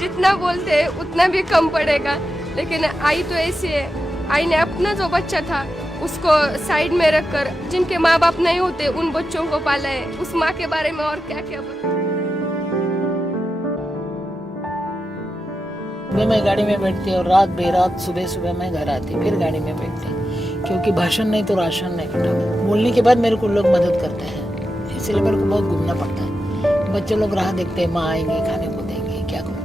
जितना बोलते हैं उतना भी कम पड़ेगा। लेकिन आई तो ऐसी है, आई ने अपना जो बच्चा था उसको साइड में रखकर जिनके माँ बाप नहीं होते उन बच्चों को पाला है। उस माँ के बारे में और क्या क्या बताऊं। सुबह मैं गाड़ी में बैठती और रात बेरात सुबह सुबह मैं घर आती, फिर गाड़ी में बैठती, क्योंकि भाषण नहीं तो राशन नहीं बेटा। बोलने के बाद मेरे को लोग मदद करते हैं, इसलिए मेरे को बहुत घूमना पड़ता है। बच्चे लोग राह देखते हैं, माँ आएंगे खाने को देंगे, क्या करूँ।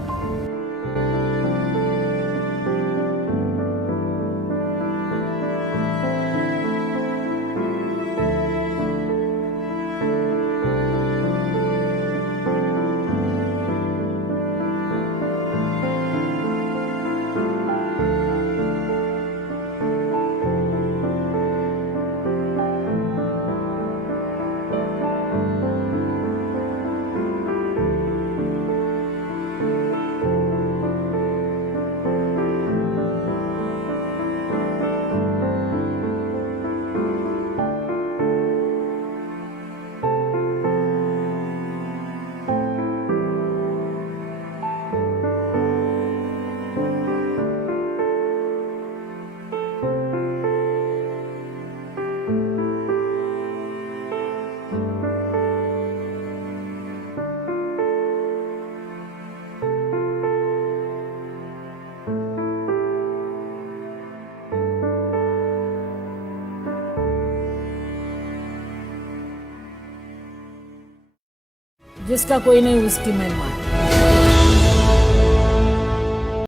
जिसका कोई नहीं उसकी महिमा।